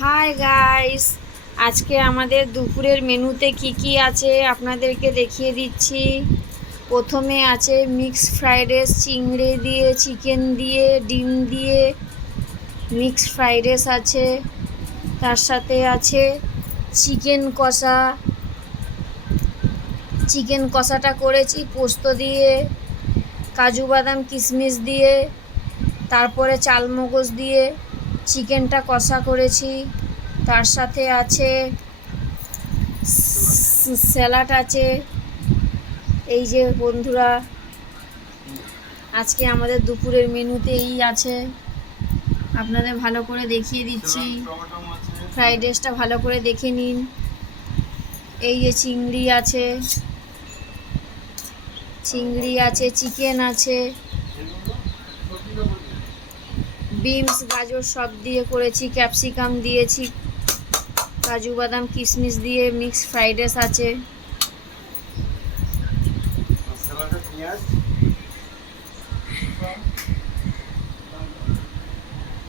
Hi guys, আজকে আমাদের দুপুরের মেনুতে কি কি আছে আপনাদেরকে দেখিয়ে দিচ্ছি। প্রথমে আছে মিক্স ফ্রাইড রাইস, চিংড়ি দিয়ে, চিকেন দিয়ে, ডিম দিয়ে মিক্স ফ্রাইড রাইস আছে। তার সাথে আছে চিকেন কষা। চিকেন কষাটা করেছি পোস্ত দিয়ে, কাজু বাদাম কিশমিশ দিয়ে, তারপরে চালমগজ দিয়ে চিকেনটা কষা করেছি। তার সাথে আছে স্যালাড আছে। এই যে বন্ধুরা, আজকে আমাদের দুপুরের মেনুতে এই আছে। আপনাদের ভালো করে দেখিয়ে দিচ্ছি, ফ্রাইড রাইসটা ভালো করে দেখে নিন। এই যে চিংড়ি আছে, চিকেন আছে, বিনস গাজর সব দিয়ে করেছি, ক্যাপসিকাম দিয়েছি, কাজু বাদাম কিশমিশ দিয়ে মিক্স ফ্রাইড রাইস আছে।